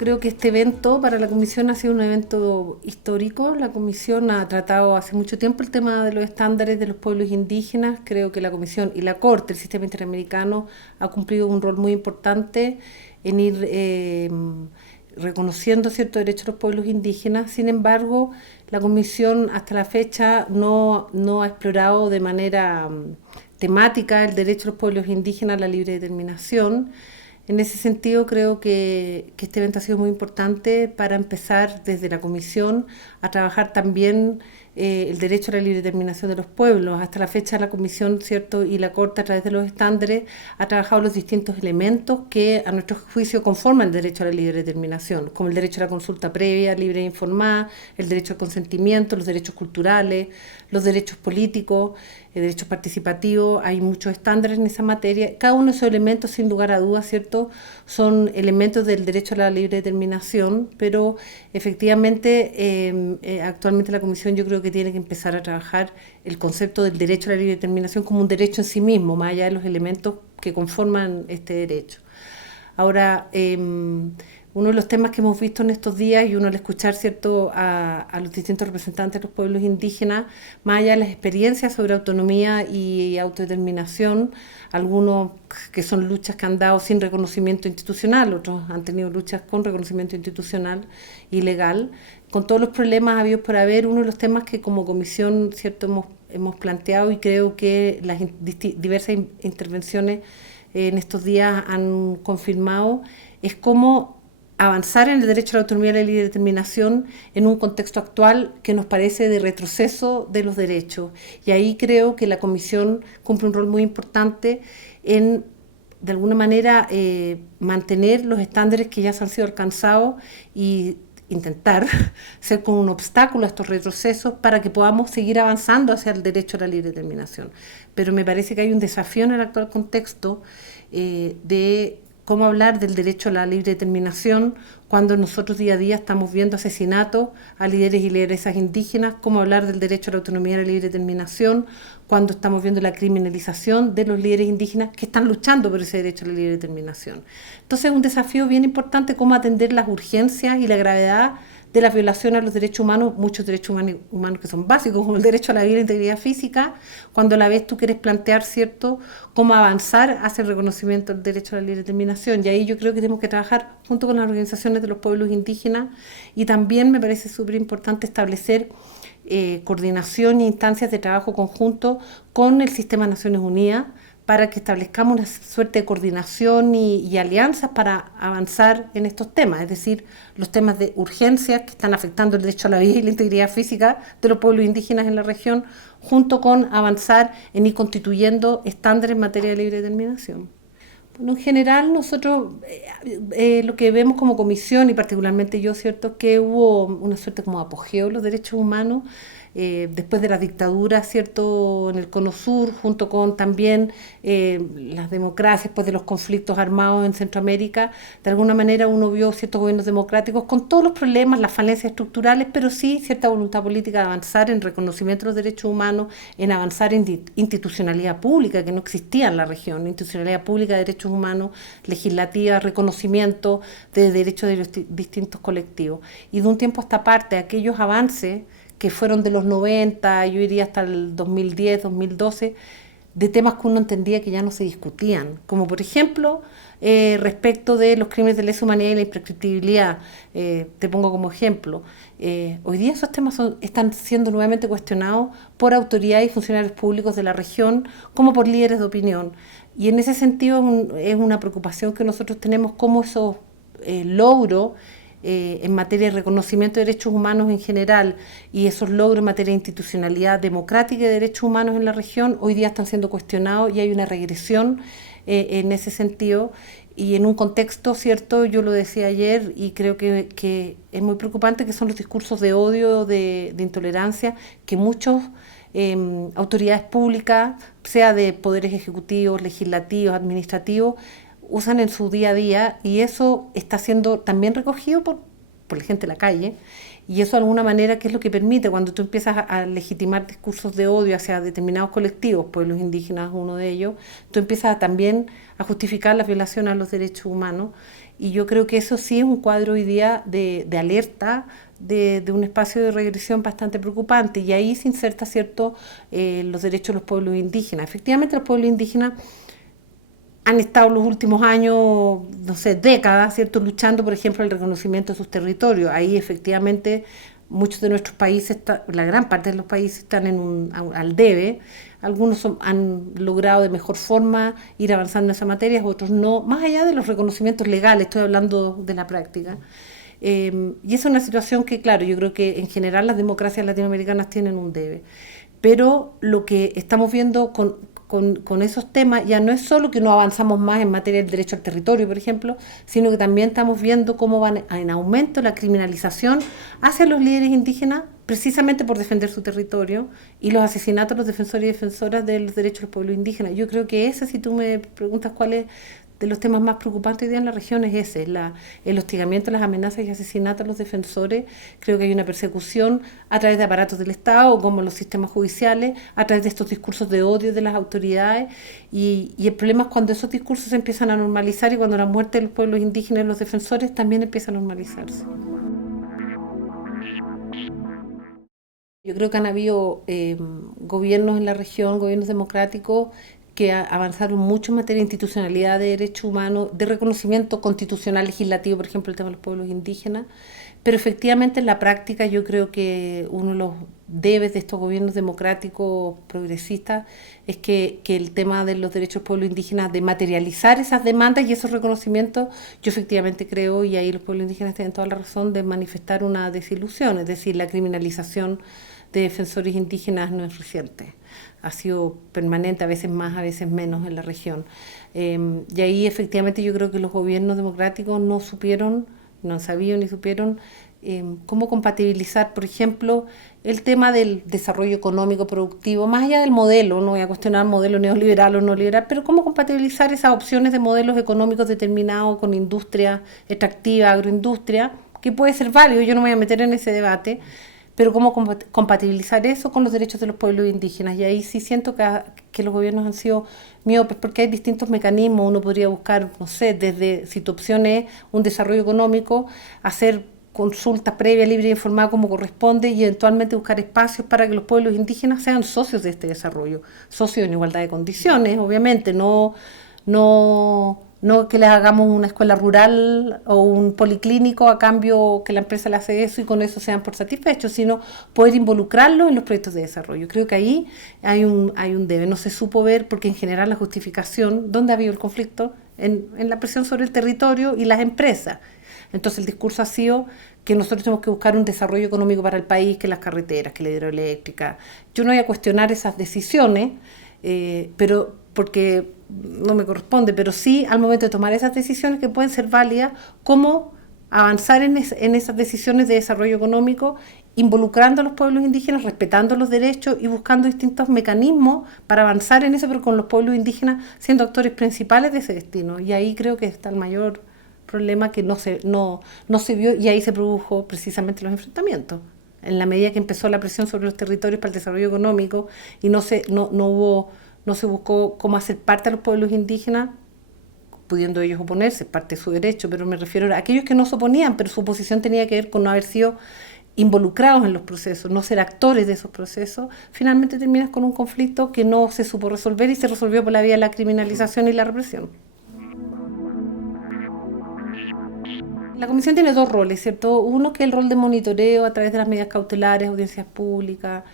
creo que este evento para la Comisión ha sido un evento histórico. La Comisión ha tratado hace mucho tiempo el tema de los estándares de los pueblos indígenas. Creo que la Comisión y la Corte, el sistema interamericano, ha cumplido un rol muy importante en ir reconociendo ciertos derechos de los pueblos indígenas. Sin embargo, la Comisión hasta la fecha no ha explorado de manera temática el derecho de los pueblos indígenas a la libre determinación. En ese sentido, creo que este evento ha sido muy importante para empezar desde la Comisión a trabajar también el derecho a la libre determinación de los pueblos. Hasta la fecha la Comisión, ¿cierto?, y la Corte a través de los estándares ha trabajado los distintos elementos que a nuestro juicio conforman el derecho a la libre determinación, como el derecho a la consulta previa, libre e informada, el derecho al consentimiento, los derechos culturales, los derechos políticos, derechos participativos. Hay muchos estándares en esa materia. Cada uno de esos elementos, sin lugar a dudas, ¿cierto?, son elementos del derecho a la libre determinación, pero efectivamente actualmente la Comisión yo creo que tiene que empezar a trabajar el concepto del derecho a la libre determinación como un derecho en sí mismo, más allá de los elementos que conforman este derecho. Ahora, uno de los temas que hemos visto en estos días, y uno al escuchar, ¿cierto?, a los distintos representantes de los pueblos indígenas, más allá de las experiencias sobre autonomía y autodeterminación, algunos que son luchas que han dado sin reconocimiento institucional, otros han tenido luchas con reconocimiento institucional y legal, con todos los problemas habidos por haber. Uno de los temas que como comisión, ¿cierto?, hemos planteado, y creo que las diversas intervenciones en estos días han confirmado, es cómo avanzar en el derecho a la autonomía y la libre determinación en un contexto actual que nos parece de retroceso de los derechos. Y ahí creo que la Comisión cumple un rol muy importante en, de alguna manera, mantener los estándares que ya se han sido alcanzados y intentar ser como un obstáculo a estos retrocesos para que podamos seguir avanzando hacia el derecho a la libre determinación. Pero me parece que hay un desafío en el actual contexto de cómo hablar del derecho a la libre determinación cuando nosotros día a día estamos viendo asesinatos a líderes y lideresas indígenas, cómo hablar del derecho a la autonomía y a la libre determinación cuando estamos viendo la criminalización de los líderes indígenas que están luchando por ese derecho a la libre determinación. Entonces es un desafío bien importante cómo atender las urgencias y la gravedad de la violación a los derechos humanos, muchos derechos humanos que son básicos, como el derecho a la vida e la integridad física, cuando a la vez tú quieres plantear, ¿cierto?, cómo avanzar hacia el reconocimiento del derecho a la libre determinación. Y ahí yo creo que tenemos que trabajar junto con las organizaciones de los pueblos indígenas, y también me parece súper importante establecer coordinación e instancias de trabajo conjunto con el sistema de Naciones Unidas, para que establezcamos una suerte de coordinación y alianzas para avanzar en estos temas, es decir, los temas de urgencia que están afectando el derecho a la vida y la integridad física de los pueblos indígenas en la región, junto con avanzar en ir constituyendo estándares en materia de libre determinación. Bueno, en general nosotros lo que vemos como comisión, y particularmente yo, ¿cierto?, que hubo una suerte como apogeo de los derechos humanos después de la dictadura, ¿cierto?, en el Cono Sur, junto con también las democracias, después de los conflictos armados en Centroamérica. De alguna manera uno vio ciertos gobiernos democráticos con todos los problemas, las falencias estructurales, pero sí cierta voluntad política de avanzar en reconocimiento de los derechos humanos, en avanzar en institucionalidad pública, que no existía en la región, institucionalidad pública de derechos humanos, legislativa, reconocimiento de derechos de los distintos colectivos. Y de un tiempo a esta parte, aquellos avances que fueron de los 90, yo diría hasta el 2010, 2012, de temas que uno entendía que ya no se discutían, como por ejemplo respecto de los crímenes de lesa humanidad y la imprescriptibilidad. Te pongo como ejemplo. Hoy día esos temas están siendo nuevamente cuestionados por autoridades y funcionarios públicos de la región, como por líderes de opinión. Y en ese sentido es una preocupación que nosotros tenemos, cómo esos logros en materia de reconocimiento de derechos humanos en general y esos logros en materia de institucionalidad democrática y de derechos humanos en la región hoy día están siendo cuestionados, y hay una regresión en ese sentido, y en un contexto, ¿cierto?, yo lo decía ayer y creo que es muy preocupante, que son los discursos de odio, de intolerancia, que muchos autoridades públicas, sea de poderes ejecutivos, legislativos, administrativos, usan en su día a día, y eso está siendo también recogido por la gente de la calle, y eso de alguna manera, ¿qué es lo que permite? Cuando tú empiezas a legitimar discursos de odio hacia determinados colectivos, pueblos indígenas uno de ellos, tú empiezas también a justificar las violaciones a los derechos humanos, y yo creo que eso sí es un cuadro hoy día de alerta de un espacio de regresión bastante preocupante, y ahí se inserta, ¿cierto?, los derechos de los pueblos indígenas. Efectivamente, los pueblos indígenas han estado los últimos años, no sé, décadas, ¿cierto?, luchando, por ejemplo, el reconocimiento de sus territorios. Ahí efectivamente muchos de nuestros países, la gran parte de los países están al debe. Algunos han logrado de mejor forma ir avanzando en esa materia, otros no, más allá de los reconocimientos legales, estoy hablando de la práctica. Y esa es una situación que, claro, yo creo que en general las democracias latinoamericanas tienen un debe. Pero lo que estamos viendo con esos temas ya no es solo que no avanzamos más en materia del derecho al territorio, por ejemplo, sino que también estamos viendo cómo van en aumento la criminalización hacia los líderes indígenas precisamente por defender su territorio, y los asesinatos a los defensores y defensoras de los derechos de los pueblos indígenas. Yo creo que ese, si tú me preguntas cuál es de los temas más preocupantes hoy día en la región, es ese, el hostigamiento, las amenazas y asesinatos a los defensores. Creo que hay una persecución a través de aparatos del Estado, como los sistemas judiciales, a través de estos discursos de odio de las autoridades, y el problema es cuando esos discursos se empiezan a normalizar y cuando la muerte de los pueblos indígenas y los defensores también empieza a normalizarse. Yo creo que han habido gobiernos en la región, gobiernos democráticos, que avanzaron mucho en materia de institucionalidad de derechos humanos, de reconocimiento constitucional legislativo, por ejemplo, el tema de los pueblos indígenas, pero efectivamente en la práctica yo creo que uno de los debes de estos gobiernos democráticos progresistas es que el tema de los derechos del pueblo indígena, de materializar esas demandas y esos reconocimientos, yo efectivamente creo, y ahí los pueblos indígenas tienen toda la razón, de manifestar una desilusión, es decir, la criminalización de defensores indígenas no es reciente, ha sido permanente, a veces más, a veces menos en la región. Y ahí efectivamente yo creo que los gobiernos democráticos no supieron, no sabían ni supieron cómo compatibilizar, por ejemplo, el tema del desarrollo económico productivo, más allá del modelo, no voy a cuestionar modelo neoliberal o no liberal, pero cómo compatibilizar esas opciones de modelos económicos determinados con industria extractiva, agroindustria, que puede ser válido, yo no me voy a meter en ese debate, pero cómo compatibilizar eso con los derechos de los pueblos indígenas. Y ahí sí siento que los gobiernos han sido miopes, porque hay distintos mecanismos. Uno podría buscar, no sé, desde, si tu opción es un desarrollo económico, hacer consulta previa, libre e informada como corresponde, y eventualmente buscar espacios para que los pueblos indígenas sean socios de este desarrollo, socios en igualdad de condiciones, obviamente, no que les hagamos una escuela rural o un policlínico a cambio que la empresa le hace eso y con eso sean por satisfechos, sino poder involucrarlos en los proyectos de desarrollo. Creo que ahí hay un debe. No se supo ver, porque en general la justificación, ¿dónde ha habido el conflicto? En la presión sobre el territorio y las empresas. Entonces el discurso ha sido que nosotros tenemos que buscar un desarrollo económico para el país, que las carreteras, que la hidroeléctrica. Yo no voy a cuestionar esas decisiones, pero porque no me corresponde, pero sí al momento de tomar esas decisiones que pueden ser válidas, cómo avanzar en esas decisiones de desarrollo económico, involucrando a los pueblos indígenas, respetando los derechos y buscando distintos mecanismos para avanzar en eso, pero con los pueblos indígenas siendo actores principales de ese destino. Y ahí creo que está el mayor problema, que no se vio, y ahí se produjo precisamente los enfrentamientos. En la medida que empezó la presión sobre los territorios para el desarrollo económico y no se buscó cómo hacer parte a los pueblos indígenas, pudiendo ellos oponerse, parte de su derecho, pero me refiero a aquellos que no se oponían, pero su oposición tenía que ver con no haber sido involucrados en los procesos, no ser actores de esos procesos. Finalmente terminas con un conflicto que no se supo resolver y se resolvió por la vía de la criminalización y la represión. La comisión tiene dos roles, ¿cierto? Uno que es el rol de monitoreo a través de las medidas cautelares, audiencias públicas,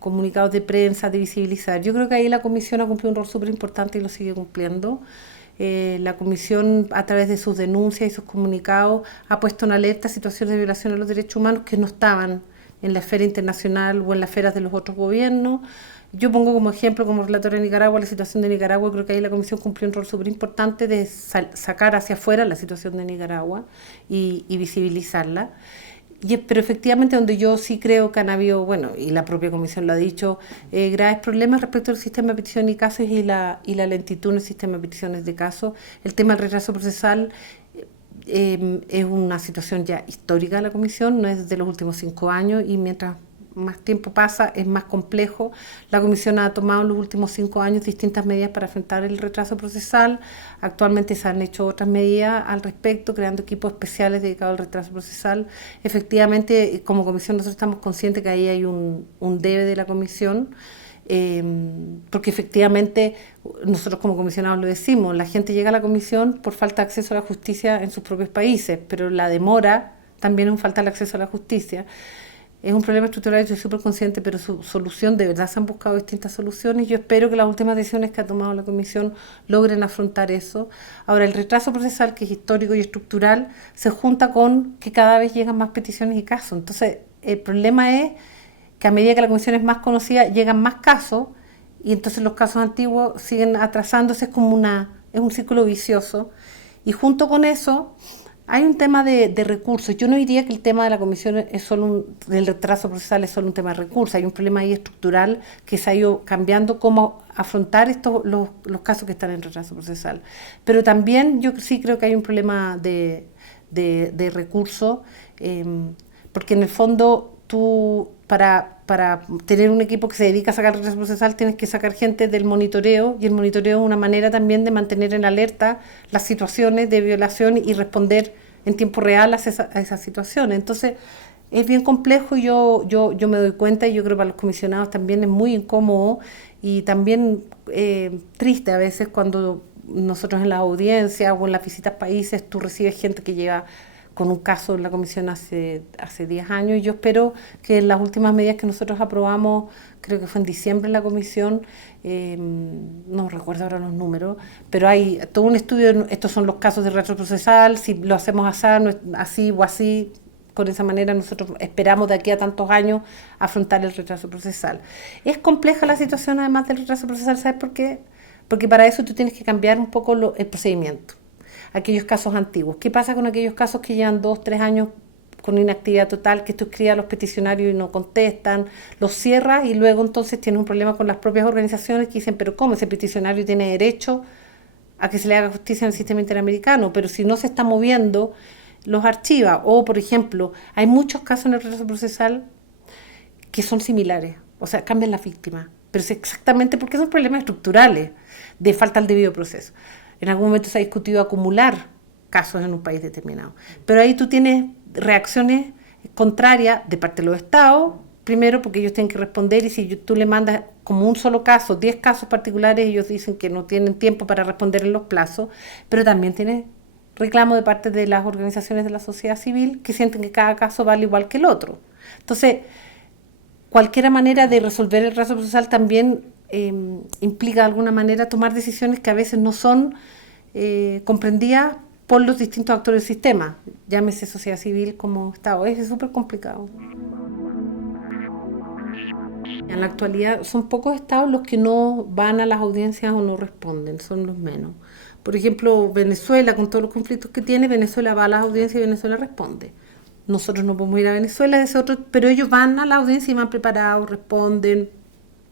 comunicados de prensa, de visibilizar. Yo creo que ahí la comisión ha cumplido un rol súper importante y lo sigue cumpliendo. La comisión, a través de sus denuncias y sus comunicados, ha puesto en alerta situaciones de violación a los derechos humanos que no estaban en la esfera internacional o en las esferas de los otros gobiernos. Yo pongo como ejemplo, como relatora de Nicaragua, la situación de Nicaragua. Creo que ahí la Comisión cumplió un rol súper importante de sacar hacia afuera la situación de Nicaragua y visibilizarla. Pero efectivamente donde yo sí creo que han habido, bueno, y la propia Comisión lo ha dicho, graves problemas respecto al sistema de petición y casos y la lentitud en el sistema de peticiones de casos. El tema del retraso procesal es una situación ya histórica de la Comisión, no es de los últimos 5 años, y mientras más tiempo pasa, es más complejo. La Comisión ha tomado en los últimos 5 años distintas medidas para enfrentar el retraso procesal. Actualmente se han hecho otras medidas al respecto, creando equipos especiales dedicados al retraso procesal. Efectivamente, como Comisión nosotros estamos conscientes que ahí hay un debe de la Comisión, porque efectivamente nosotros como comisionados lo decimos, la gente llega a la Comisión por falta de acceso a la justicia en sus propios países, pero la demora también es un falta de acceso a la justicia. Es un problema estructural, yo soy súper consciente, pero su solución, de verdad se han buscado distintas soluciones. Yo espero que las últimas decisiones que ha tomado la Comisión logren afrontar eso. Ahora, el retraso procesal, que es histórico y estructural, se junta con que cada vez llegan más peticiones y casos. Entonces, el problema es que a medida que la Comisión es más conocida, llegan más casos, y entonces los casos antiguos siguen atrasándose, es un círculo vicioso. Y junto con eso hay un tema de recursos. Yo no diría que el tema de la Comisión es solo del retraso procesal es solo un tema de recursos. Hay un problema ahí estructural que se ha ido cambiando cómo afrontar los casos que están en retraso procesal. Pero también yo sí creo que hay un problema de recursos, porque en el fondo tú para tener un equipo que se dedica a sacar retraso procesal tienes que sacar gente del monitoreo, y el monitoreo es una manera también de mantener en alerta las situaciones de violación y responder en tiempo real a esas situaciones. Entonces es bien complejo, y yo me doy cuenta, y yo creo que para los comisionados también es muy incómodo y también triste a veces cuando nosotros en las audiencias o en las visitas a países tú recibes gente que llega con un caso en la Comisión hace 10 años, y yo espero que en las últimas medidas que nosotros aprobamos, creo que fue en diciembre en la Comisión, no recuerdo ahora los números, pero hay todo un estudio, estos son los casos de retraso procesal, si lo hacemos así o así, con esa manera nosotros esperamos de aquí a tantos años afrontar el retraso procesal. Es compleja la situación además del retraso procesal, ¿sabes por qué? Porque para eso tú tienes que cambiar un poco el procedimiento. Aquellos casos antiguos. ¿Qué pasa con aquellos casos que llevan 2, 3 años con inactividad total, que tú escribes a los peticionarios y no contestan, los cierras, y luego entonces tienes un problema con las propias organizaciones que dicen, pero ¿cómo? Ese peticionario tiene derecho a que se le haga justicia en el sistema interamericano, pero si no se está moviendo, los archiva. O, por ejemplo, hay muchos casos en el retraso procesal que son similares, o sea, cambian la víctima, pero es exactamente porque son problemas estructurales de falta al debido proceso. En algún momento se ha discutido acumular casos en un país determinado. Pero ahí tú tienes reacciones contrarias de parte de los estados, primero porque ellos tienen que responder, y si tú le mandas como un solo caso, 10 casos particulares, ellos dicen que no tienen tiempo para responder en los plazos, pero también tienes reclamo de parte de las organizaciones de la sociedad civil que sienten que cada caso vale igual que el otro. Entonces, cualquier manera de resolver el retraso procesal también implica de alguna manera tomar decisiones que a veces no son comprendidas por los distintos actores del sistema, llámese sociedad civil como Estado. Es súper complicado. En la actualidad son pocos estados los que no van a las audiencias o no responden, son los menos. Por ejemplo, Venezuela, con todos los conflictos que tiene, Venezuela va a las audiencias y Venezuela responde. Nosotros no podemos ir a Venezuela, pero ellos van a la audiencia y van preparados, responden,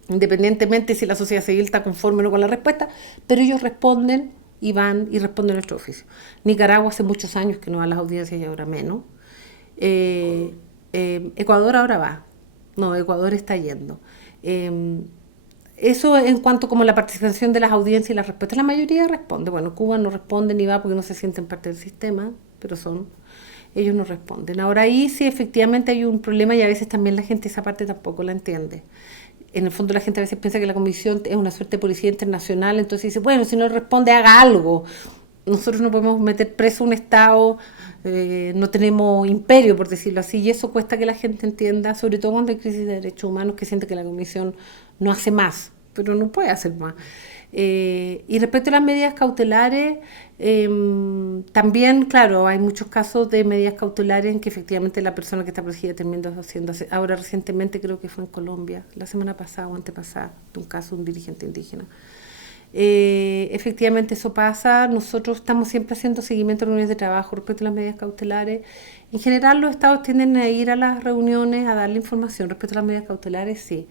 independientemente si la sociedad civil está conforme o no con la respuesta, pero ellos responden y van y responden nuestro oficio. Nicaragua hace muchos años que no va a las audiencias y ahora menos. Ecuador ahora va. No, Ecuador está yendo. Eso en cuanto como la participación de las audiencias y las respuestas. La mayoría responde. Bueno, Cuba no responde ni va porque no se sienten parte del sistema, pero ellos no responden. Ahora ahí sí efectivamente hay un problema, y a veces también la gente esa parte tampoco la entiende. En el fondo la gente a veces piensa que la Comisión es una suerte de policía internacional, entonces dice, bueno, si no responde, haga algo. Nosotros no podemos meter preso a un Estado, no tenemos imperio, por decirlo así, y eso cuesta que la gente entienda, sobre todo cuando hay crisis de derechos humanos, que siente que la Comisión no hace más, pero no puede hacer más. Y respecto a las medidas cautelares, también, claro, hay muchos casos de medidas cautelares en que efectivamente la persona que está protegida termina haciendo, ahora recientemente creo que fue en Colombia, la semana pasada o antepasada, de un caso de un dirigente indígena. Efectivamente eso pasa. Nosotros estamos siempre haciendo seguimiento a reuniones de trabajo respecto a las medidas cautelares. En general los estados tienden a ir a las reuniones a darle información respecto a las medidas cautelares, sí.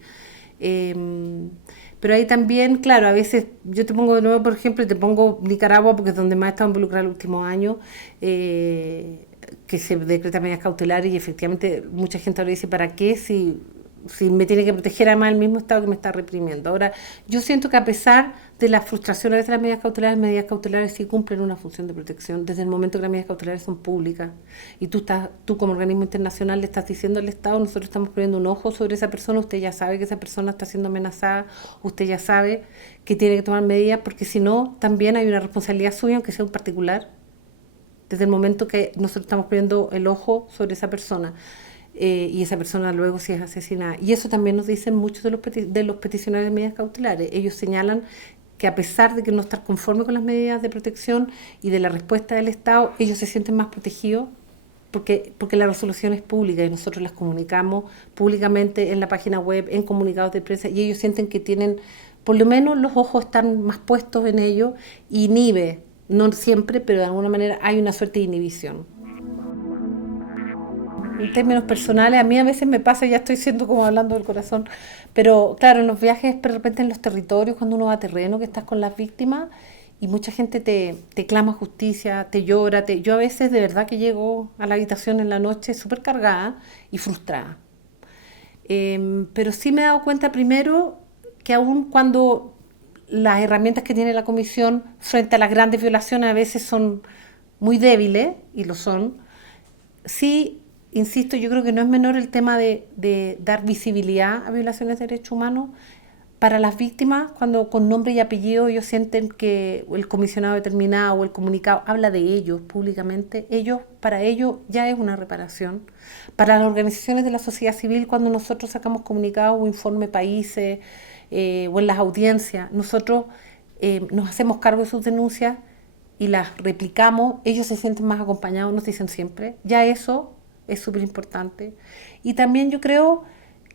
Pero ahí también, claro, a veces yo te pongo de nuevo, por ejemplo, y te pongo Nicaragua porque es donde más he estado involucrada el último año, que se decretan medidas cautelares, y efectivamente mucha gente ahora dice, ¿para qué? Si si me tiene que proteger además el mismo Estado que me está reprimiendo. Ahora, yo siento que a pesar de la frustración a veces de las medidas cautelares sí cumplen una función de protección desde el momento que las medidas cautelares son públicas. Y tú como organismo internacional le estás diciendo al Estado, nosotros estamos poniendo un ojo sobre esa persona, usted ya sabe que esa persona está siendo amenazada, usted ya sabe que tiene que tomar medidas, porque si no, también hay una responsabilidad suya, aunque sea un particular, desde el momento que nosotros estamos poniendo el ojo sobre esa persona. Y esa persona luego si es asesinada. Y eso también nos dicen muchos de los peticionarios de medidas cautelares. Ellos señalan que a pesar de que no estar conforme con las medidas de protección y de la respuesta del Estado, ellos se sienten más protegidos porque la resolución es pública y nosotros las comunicamos públicamente en la página web, en comunicados de prensa, y ellos sienten que tienen, por lo menos los ojos están más puestos en ello, y inhibe, no siempre, pero de alguna manera hay una suerte de inhibición. En términos personales, a mí a veces me pasa, ya estoy siendo como hablando del corazón, pero claro, en los viajes, de repente en los territorios, cuando uno va a terreno, que estás con las víctimas, y mucha gente te clama justicia, te llora, yo a veces de verdad que llego a la habitación en la noche súper cargada y frustrada. Pero sí me he dado cuenta primero que aun cuando las herramientas que tiene la comisión frente a las grandes violaciones a veces son muy débiles, y lo son, sí, insisto, yo creo que no es menor el tema de dar visibilidad a violaciones de derechos humanos para las víctimas, cuando con nombre y apellido ellos sienten que el comisionado determinado o el comunicado habla de ellos públicamente, para ellos ya es una reparación. Para las organizaciones de la sociedad civil, cuando nosotros sacamos comunicados o informe países o en las audiencias, nosotros nos hacemos cargo de sus denuncias y las replicamos, ellos se sienten más acompañados, nos dicen siempre, ya eso es súper importante. Y también yo creo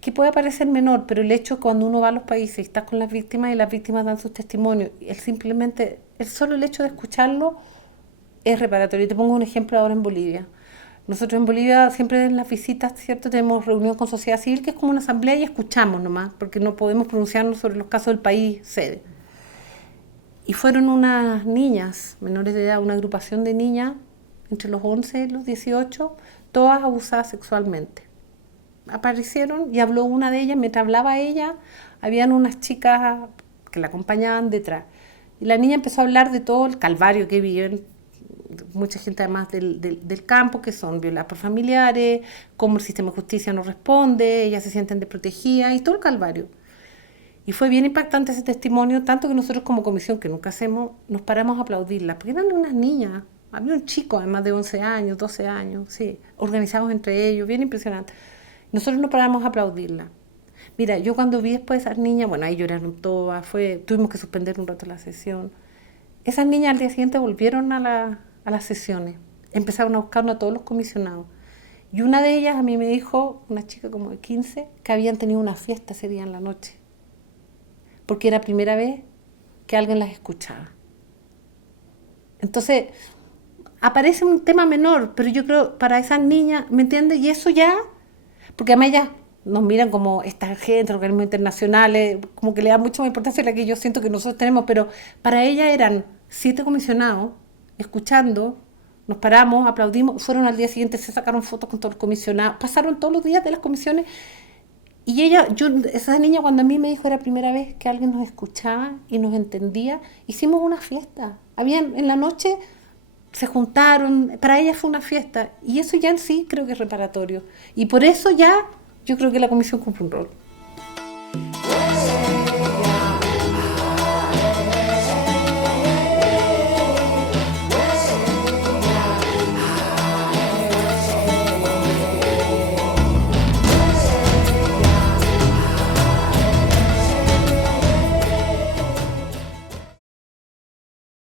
que puede parecer menor, pero el hecho cuando uno va a los países y está con las víctimas y las víctimas dan sus testimonios, solo el hecho de escucharlo es reparatorio. Te pongo un ejemplo ahora en Bolivia. Nosotros en Bolivia siempre en las visitas, ¿cierto? Tenemos reunión con sociedad civil, que es como una asamblea, y escuchamos nomás, porque no podemos pronunciarnos sobre los casos del país sede. Y fueron unas niñas menores de edad, una agrupación de niñas entre los 11 y los 18, todas abusadas sexualmente. Aparecieron y habló una de ellas, mientras hablaba ella, habían unas chicas que la acompañaban detrás. Y la niña empezó a hablar de todo el calvario que viven, mucha gente además del campo, que son violadas por familiares, cómo el sistema de justicia no responde, ellas se sienten desprotegidas y todo el calvario. Y fue bien impactante ese testimonio, tanto que nosotros como comisión, que nunca hacemos, nos paramos a aplaudirlas, porque eran unas niñas, había un chico además de 11 años, 12 años, sí, organizados entre ellos, bien impresionante. Nosotros nos paramos a aplaudirla. Mira, yo cuando vi después a esas niñas, bueno, ahí lloraron todas, tuvimos que suspender un rato la sesión. Esas niñas al día siguiente volvieron a las sesiones, empezaron a buscarnos a todos los comisionados. Y una de ellas a mí me dijo, una chica como de 15, que habían tenido una fiesta ese día en la noche, porque era la primera vez que alguien las escuchaba. Entonces, aparece un tema menor, pero yo creo para esas niñas, ¿me entiendes? Y eso ya, porque además ellas nos miran como esta gente, organismos internacionales, como que le da mucha más importancia a la que yo siento que nosotros tenemos, pero para ellas eran 7 comisionados, escuchando, nos paramos, aplaudimos, fueron al día siguiente, se sacaron fotos con todos los comisionados, pasaron todos los días de las comisiones. Y esa niña cuando a mí me dijo era la primera vez que alguien nos escuchaba y nos entendía, hicimos una fiesta. En la noche se juntaron, para ella fue una fiesta. Y eso ya en sí creo que es reparatorio. Y por eso ya yo creo que la comisión cumple un rol.